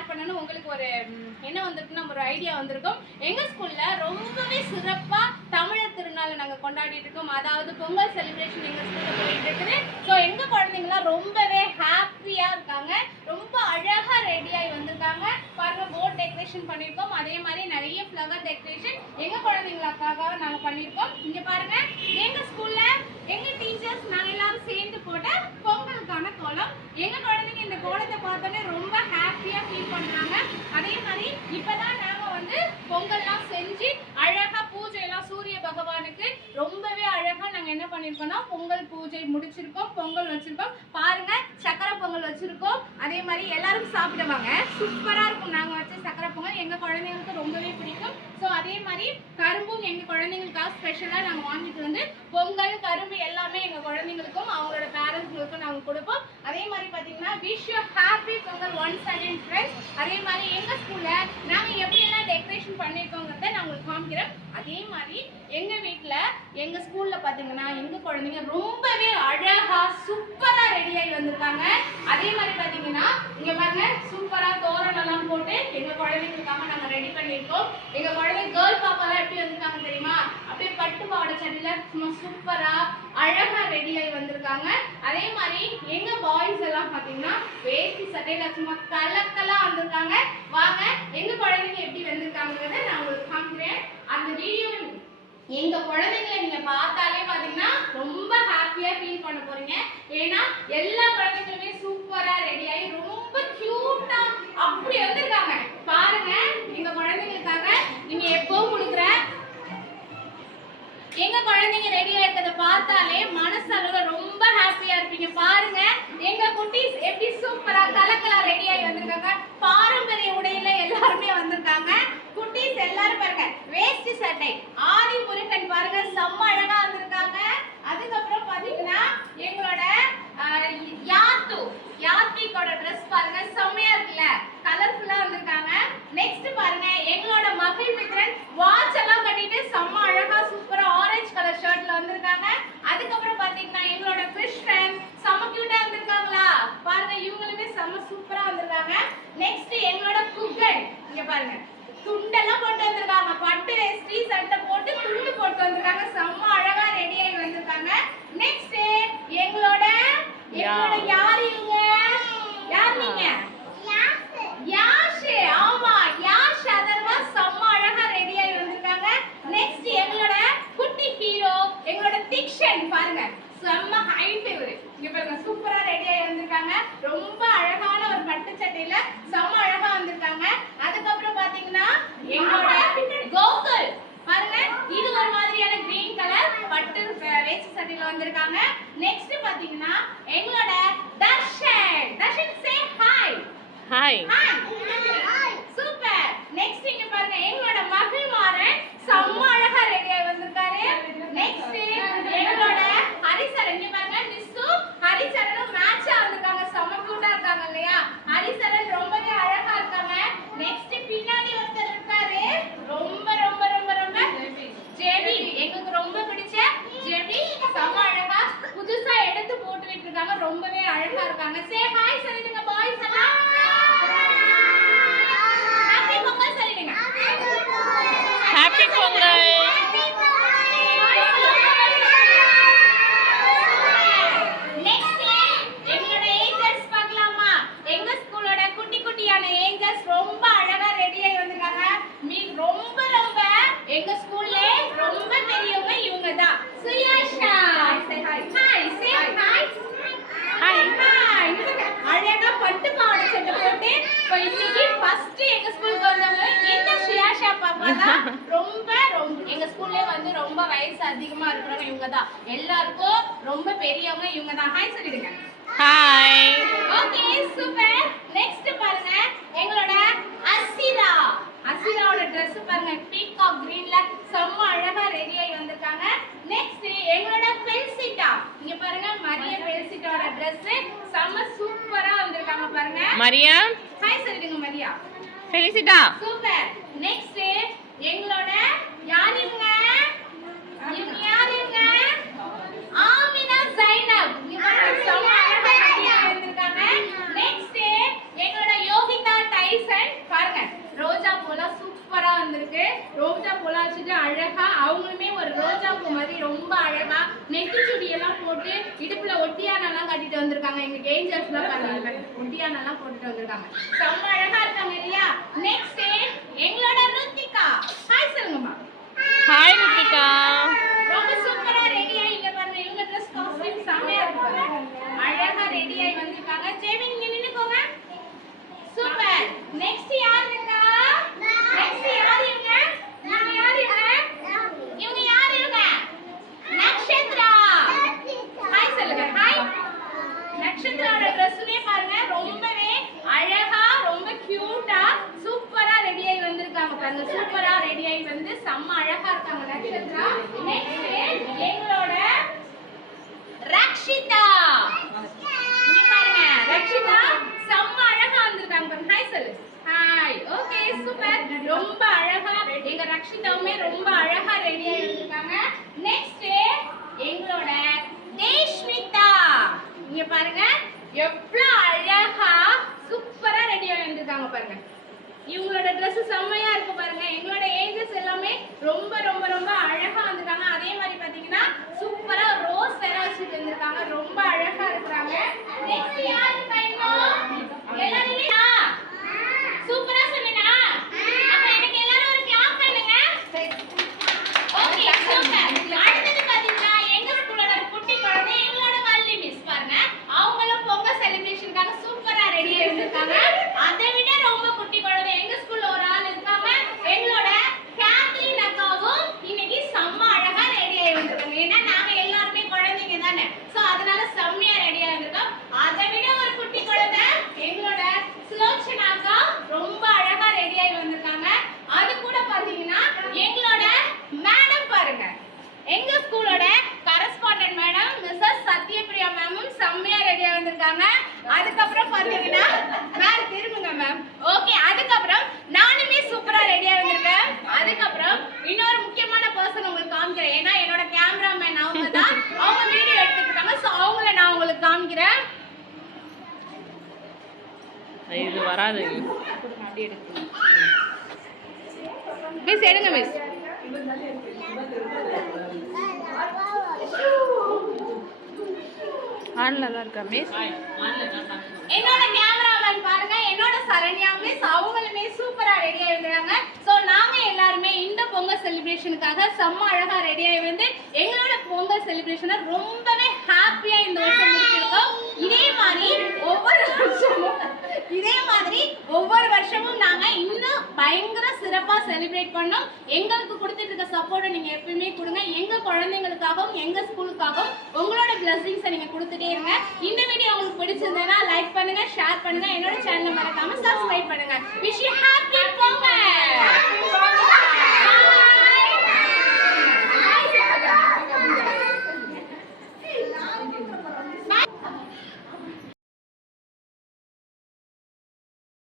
Share பண்ணணும் உங்களுக்கு ஒரு என்ன வந்திருக்குன்னா ஒரு ஐடியா வந்திருக்கும். எங்க ஸ்கூல்ல ரொம்பவே சிறப்பா தமிழர் நாள் நாங்கள் கொண்டாடிட்டு இருக்கோம். அதாவது பொங்கல் செலிப்ரேஷன் எங்கள் ஸ்கூலில் போயிட்டு இருக்குது. ஸோ எங்கள் குழந்தைங்களாம் ரொம்பவே ஹாப்பியாக இருக்காங்க. ரொம்ப அழகாக ரெடியாகி வந்திருக்காங்க. பாருங்க போர்ட் டெக்கரேஷன் பண்ணியிருக்கோம். அதே மாதிரி நிறைய ஃப்ளவர் டெக்கரேஷன் எங்கள் குழந்தைங்களுக்காக நாங்கள் பண்ணியிருக்கோம். இங்கே பாருங்க எங்கள் ஸ்கூலில் எங்கள் டீச்சர்ஸ் நாங்கள் எல்லாரும் சேர்ந்து போட்ட பொங்கலுக்கான கோலம். எங்கள் குழந்தைங்க இந்த கோலத்தை பார்த்தோன்னே ரொம்ப ஹாப்பியாக ஃபீல் பண்ணுறாங்க அதே மாதிரி இப்போ தான் நாங்கள் வந்து பொங்கல் செஞ்சு அழகா பூஜை எல்லாம் சூரிய பகவானுக்கு ரொம்பவே நாங்கள் என்ன பண்ணியிருக்கோம்னா பொங்கல் பூஜை முடிச்சிருக்கோம் பொங்கல் வச்சுருக்கோம். பாருங்கள் சக்கரை பொங்கல் வச்சுருக்கோம். அதே மாதிரி எல்லாரும் சாப்பிடுவாங்க சூப்பராக இருக்கும். நாங்கள் வச்ச சக்கரை பொங்கல் எங்கள் குழந்தைங்களுக்கு ரொம்பவே பிடிக்கும். ஸோ அதே மாதிரி கரும்பும் எங்கள் குழந்தைங்களுக்காக ஸ்பெஷலாக நாங்கள் வாங்கிட்டு வந்து பொங்கல் கரும்பு எல்லாமே எங்கள் குழந்தைங்களுக்கும் அவங்களோட பேரண்ட்ஸ்களுக்கும் நாங்கள் கொடுப்போம். அதே மாதிரி பார்த்தீங்கன்னா wish you happy Pongal once again friends அதே மாதிரி எங்கள் ஸ்கூலில் நாங்கள் எப்படி எல்லாம் டெக்கரேஷன் பண்ணியிருக்கோங்கிறத நான் உங்களுக்கு காமிக்கிறேன். அதே மாதிரி எங்கள் வீட்டில் எங்கள் ஸ்கூலில் பார்த்தீங்கன்னா பாத்தீங்கன்னா எங்க குழந்தைங்க ரொம்பவே அழகா சூப்பரா ரெடி ஆகி வந்திருக்காங்க. அதே மாதிரி பாத்தீங்கன்னா இங்க பாருங்க சூப்பரா தோரணம் எல்லாம் போட்டு எங்க குழந்தைங்களுக்காக நாங்க ரெடி பண்ணியிருக்கோம். எங்க குழந்தைங்க கேர்ள் பாப்பாலாம் எப்படி வந்திருக்காங்க தெரியுமா? அப்படியே பட்டு பாவாடை சட்டையில சும்மா சூப்பரா அழகா ரெடி ஆகி வந்திருக்காங்க. அதே மாதிரி எங்க பாய்ஸ் எல்லாம் பாத்தீங்கன்னா வேஷ்டி சட்டையில சும்மா கலக்கலா வந்திருக்காங்க. வாங்க எங்க குழந்தைங்க எப்படி வந்திருக்காங்கிறத நான் உங்களுக்கு காமிக்கிறேன். அந்த வீடியோ எங்க குழந்தைங்களை நீங்க பார்த்தாலே பாத்தீங்கன்னா ரொம்ப ஹாப்பியா ஃபீல் பண்ண போறீங்க. ஏன்னா எல்லா குழந்தைங்களுமே சூப்பரா ரெடி ஆகி ரொம்ப கியூட்டா அப்படி வந்திருக்காங்க. பாருங்க எங்க குழந்தைங்களுக்காக நீங்க எப்பவும் கொடுக்குற எங்க குழந்தைங்க ரெடியா இருக்கிறத பார்த்தாலே மனசளவுல ரொம்ப ஹாப்பியா இருப்பீங்க. பாருங்க எங்க குட்டீஸ் எப்படி சூப்பரா கலக்கலா ரெடி ஆகி வந்திருக்காங்க. பாரம்பரிய உடையில எல்லாருமே வந்திருக்காங்க. ப்ளீஸ் எல்லாரும் பாருங்க. வேஷ்டி சட்டை. ஆதி முருகன் பாருங்க. செம்ம அழகா வந்திருக்காங்க. அதுக்கப்புறம் பாத்தீங்கன்னா எங்களோட யாத்து. யாத்விகோட ட்ரெஸ் பாருங்க. செம்மையா இருக்குல்ல. கலர்ஃபுல்லா வந்திருக்காங்க. நெக்ஸ்ட் பாருங்க. எங்களோட மகிழ் மித்ரன் வாட்ச் எல்லாம் கட்டிட்டு செம்ம அழகா சூப்பரா ஆரஞ்சு கலர் ஷர்ட்ல வந்திருக்காங்க. அதுக்கப்புறம் பாத்தீங்கன்னா எங்களோட ஃபிஷ் ஃப்ரெண்ட் செம்ம கியூட்டா வந்திருக்காங்களா? பாருங்க இவங்களுமே செம்ம சூப்பரா வந்திருக்காங்க. நெக்ஸ்ட் எங்களோட குக்கன் இங்க பாருங்க. துண்டெல்லாம் போட்டு வந்திருக்காங்க. பட்டு வேஷ்டி சட்டை போட்டு துண்டு போட்டு வந்திருக்காங்க. செம்ம அழகா ரெடி ஆகி வந்திருக்காங்க. நெக்ஸ்ட் எங்களோட எங்களோட யார் இவங்க? யார் நீங்க யாஷ் ஆமா யாஷ் அதர்வா செம்ம அழகா ரெடி ஆகி வந்திருக்காங்க நெக்ஸ்ட் எங்களோட குட்டி ஹீரோ எங்களோட திக்ஷன் பாருங்க செம்ம ஹைட் இவரு இங்க பாருங்க சூப்பரா ரெடி ஆகி வந்திருக்காங்க ரொம்ப அழகான ஒரு பட்டு சட்டையில செம்ம அழகா வந்திருக்காங்க அதுக்கப்புறம் பாத்தீங்கன்னா எங்களோட கோகுல் பாருங்க இது ஒரு மாதிரியான கிரீன் கலர் பட்டு வே- வேஷ்டி சட்டையில வந்திருக்காங்க. நெக்ஸ்ட் பாத்தீங்கன்னா எங்களோட Darshan. Darshan say hi hi hi super next இங்க பாருங்க எங்களோட மகள் மாறன் செம்ம அழகா ரெடி ஆகி வந்திருக்காரு நெக்ஸ்ட் எங்களோட ஹரிசரன் இங்க பாருங்க மிஸ்ஸு ஹரிசரனும் மேட்சா வந்திருக்காங்க செம்ம கியூட்டா இருக்காங்க இல்லையா ஹரிசரன் ரொம்பவே அழகா இருக்காங்க நெக்ஸ்ட் பின்னாடி ஒருத்தர் இருக்காரு ரொம்ப ரொம்ப ரொம்ப ரொம்ப ஜெபி எங்களுக்கு ரொம்ப பிடிச்ச ஜெபி செம்ம அழகா புதுசா எடுத்து இருக்காங்க ரொம்பவே அழகா இருக்காங்க. சே ஹாய் சொல்லிடுங்க பாய்ஸ் எல்லாம் ஹாப்பி பொங்கல் சொல்லிடுங்க ஹாப்பி பொங்கல் நெக்ஸ்ட் எங்களோட ஏஞ்சல்ஸ் பார்க்கலாமா எங்க ஸ்கூலோட குட்டி குட்டியான ஏஞ்சல்ஸ் ரொம்ப அழகா ரெடி ஆகி வந்திருக்காங்க மீ ரொம்ப ரொம்ப எங்க ஸ்கூல்ல ரொம்ப பெரியவங்க இவங்க தான் Suyasha hi hi say hi hi hi அழகா பட்டு பாவாடை சட்டை போட்டு இப்போ இன்னைக்கு ஃபர்ஸ்ட் எங்க ஸ்கூலுக்கு வந்தவங்க இந்த சுயாஷா பாப்பா தான் ரொம்ப ரொம்ப எங்க ஸ்கூல்லே வந்து ரொம்ப வயசு அதிகமா இருக்கிறவங்க இவங்க தான் எல்லாருக்கும் ரொம்ப பெரியவங்க இவங்க தான் ஹாய் சொல்லிடுங்க. ஹாய் ஓகே சூப்பர் நெக்ஸ்ட் பாருங்க எங்களோட அசிரா. அசிராவோட Dress பாருங்க பீகாக் கிரீன்ல செம்ம அழகா ரெடி ஆகி வந்திருக்காங்க. நெக்ஸ்ட் எங்களோட பெல்சிட்டா இங்க பாருங்க மரிய பெல்சிட்டாவோட Dress செம்ம சூப்பரா வந்திருக்காங்க பாருங்க. மரியா ஹாய் சொல்லிடுங்க மரியா ஃபெலிசிட்டா சூப்பர் நெக்ஸ்ட் எங்களோட ரோஜா போலாம் வச்சுட்டு அழகா அவங்களுமே ஒரு ரோஜா பூ மாதிரி ரொம்ப அழகா நெட்டிச்சுடி எல்லாம் போட்டு இடுப்புல ஒட்டியானெல்லாம் கட்டிட்டு வந்திருக்காங்க. எங்க டேஞ்சர்ஸ் எல்லாம் ஒட்டியானெல்லாம் போட்டுட்டு வந்திருக்காங்க. செம்ம அழகா இருக்காங்க இல்லையா? நெக்ஸ்ட் எங்களோட ருத்திகா. ஹாய் சொல்லுங்கம்மா. நெக்ஸ்ட் யார் இருக்கா? நெக்ஸ்ட் யார் இவங்க இவங்க யார் இவங்க இவங்க யார் இவங்க நக்ஷத்ரா. ஹாய் சொல்லுங்க. ஹாய் நக்ஷத்ராவோட ட்ரெஸ்ஸுமே பாருங்க. ரொம்பவே அழகா ரொம்ப கியூட்டா சூப்பரா ரெடி ஆகி வந்திருக்காங்க பாருங்க. சூப்பரா ரெடி ஆகி வந்து செம்ம அழகா இருக்காங்க நக்ஷத்ரா. நெக்ஸ்ட் எங்களோட ரக்ஷிதா இங்க பாருங்க ரக்ஷிதா செம்ம அழகா வந்திருக்காங்க பாருங்க ஹாய் சொல்லு ஹாய் ஓகே சூப்பர் ரொம்ப அழகா எங்க ரக்ஷிதாவுமே ரொம்ப அழகா ரெடி ஆகி நெக்ஸ்ட் எங்களோட தேஷ்மிதா. இங்க பாருங்க எவ்வளவு அழகா சூப்பரா ரெடி ஆகி பாருங்க. இவங்களோட ட்ரெஸ் செம்மையா இருக்கு பாருங்க. எங்களோட ஏஜஸ் எல்லாமே ரொம்ப ரொம்ப ரொம்ப அழகா வந்திருக்காங்க அதே மாதிரி பாத்தீங்கன்னா சூப்பரா ரோஸ் வேற வச்சுட்டு வந்திருக்காங்க ரொம்ப அழகா இருக்கிறாங்க நெக்ஸ்ட் யார் இருக்கா இன்னும் எல்லாரும் இல்லையா? சூப்பரா சொன்னேனா அப்ப எனக்கு எல்லாரும் ஒரு கிளாப் பண்ணுங்க ஓகே சூப்பர் அடுத்தது பாத்தீங்கன்னா எங்க ஸ்கூலோட ஒரு குட்டி குழந்தை எங்களோட வள்ளி மிஸ் பாருங்க அவங்களும் பொங்கல் செலிப்ரேஷனுக்காக சூப்பரா ரெடி ஆயிருக்காங்க அதை விட ரொம்ப குட்டி குழந்தை எங்க ஸ்கூல்ல ஒரு ஆள் இருக்காங்க எங்களோட கேத்ரின் அக்காவும் இன்னைக்கு செம்ம அழகா ரெடி ஆகி வந்திருக்காங்க ஏன்னா நாங்க எல்லாருமே குழந்தைங்க தானே சோ அதனால செம்மையா ரெடி ஆயிருக்கோம் அதை விட ஒரு குட்டி குழந்தை எங்களோட சுலோச்சனா அக்கா ரொம்ப அழகா ரெடி ஆகி வந்திருக்காங்க அது கூட பாத்தீங்கன்னா எங்களோட மேடம் பாருங்க எங்க ஸ்கூலோட கரஸ்பாண்டன்ட் மேடம் மிஸ்ஸஸ் சத்யபிரியா மேமும் செம்மையா ரெடியா வந்திருக்காங்க. அதுக்கப்புறம் பாத்தீங்கன்னா மேம் திரும்புங்க மேம் ஓகே அதுக்கப்புறம் நானுமே சூப்பரா ரெடியா வந்திருக்கேன். அதுக்கப்புறம் இன்னொரு முக்கியமான பர்சன் உங்களுக்கு காமிக்கிறேன். ஏன்னா என்னோட கேமராமேன் அவங்க தான் அவங்க வீடியோ எடுத்துட்டு இருக்காங்க ஸோ அவங்கள நான் உங்களுக்கு காமிக்கிறேன். இது வராது மிஸ் எடுங்க மிஸ் ஆன்ல தான் இருக்கா மிஸ் என்னோட கேமராமேன் பாருங்க என்னோட சரண்யா மிஸ் அவங்களுமே சூப்பரா ரெடி ஆயிருந்தாங்க சோ நாம எல்லாருமே இந்த பொங்கல் செலிப்ரேஷனுக்காக செம்ம அழகா ரெடி ஆகி வந்து எங்களோட பொங்கல் செலிப்ரேஷனை ரொம்பவே ஹாப்பியா இந்த வருஷம் முடிச்சிருக்கோம். இதே மாதிரி ஒவ்வொரு வருஷமும் இதே மாதிரி ஒவ்வொரு வருஷமும் நாங்க இன்னும் பயங்கர சிறப்பாக செலிப்ரேட் பண்ணோம். எங்களுக்கு கொடுத்துட்டு இருக்க சப்போர்ட்டை நீங்கள் எப்பயுமே கொடுங்க. எங்கள் குழந்தைங்களுக்காகவும் எங்கள் ஸ்கூலுக்காகவும் உங்களோட பிளஸிங்ஸை நீங்கள் கொடுத்துட்டே இருங்க. இந்த வீடியோ உங்களுக்கு பிடிச்சிருந்தேன்னா லைக் பண்ணுங்க ஷேர் பண்ணுங்க. என்னோட சேனலை மறக்காமல் சப்ஸ்கிரைப் பண்ணுங்கள் விஷ் யூ ஹாப்பி